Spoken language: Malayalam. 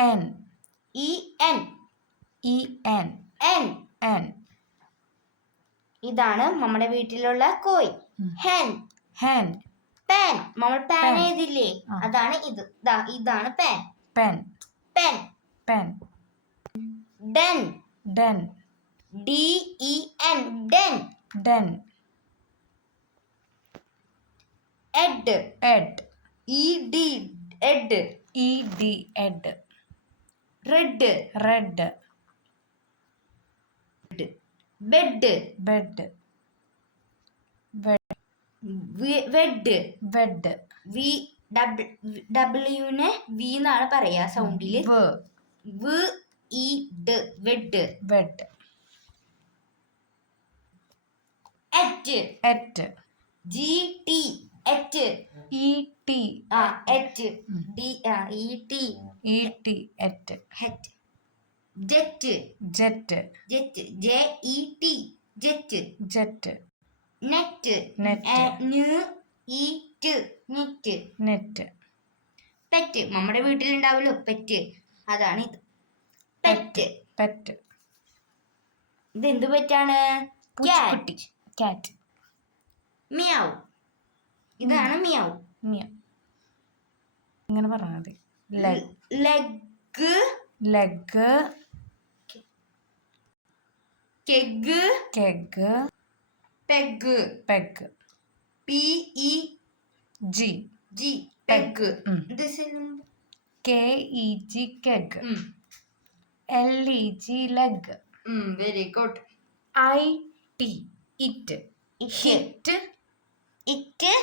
N. EN. EN. N. N. ഇതാണ് നമ്മുടെ വീട്ടിലുള്ള കോഴി. hen. Hen. pen. നമ്മൾ പാൻ Pen. എഴുതില്ലേ, അതാണ് ഇത്. ഇതാണ് pan. Pen. pen. Pen. den. Den. DEN. den. Den. Ed. Ed. ED. ed. ED. Ed. Red. Red. Bed. Bed. Bed. Wed. Bed. W-നെ V എന്നാണ് പറയാ സൗണ്ടില്. W-E-D. Wed. Bed. Et. Et. G-T. et. E-T. et. E-T. E-T. Et. het. Jet. Jet. Jet. J-E-T. jet. Jet. Net. Net. N-E-T. net. Net. Pet. നമ്മുടെ വീട്ടിലുണ്ടാവല്ലോ പെറ്റ്, അതാണ് ഇത്. പെറ്റ്. Pet. ഇത് എന്ത് പെറ്റാണ്? പൂച്ചക്കുട്ടി. Cat. മിയാവ്. ഇതാണ് മിയാവ്. Meow. ഇങ്ങനെ പറഞ്ഞാൽ മതി. Leg. Leg. Leg. കെഗ്. Keg. Peg. Peg. P-E-G. G. Peg. Mm. K-E-G. Keg. L-E-G. Leg. Very good. I-T. It. Hit. It.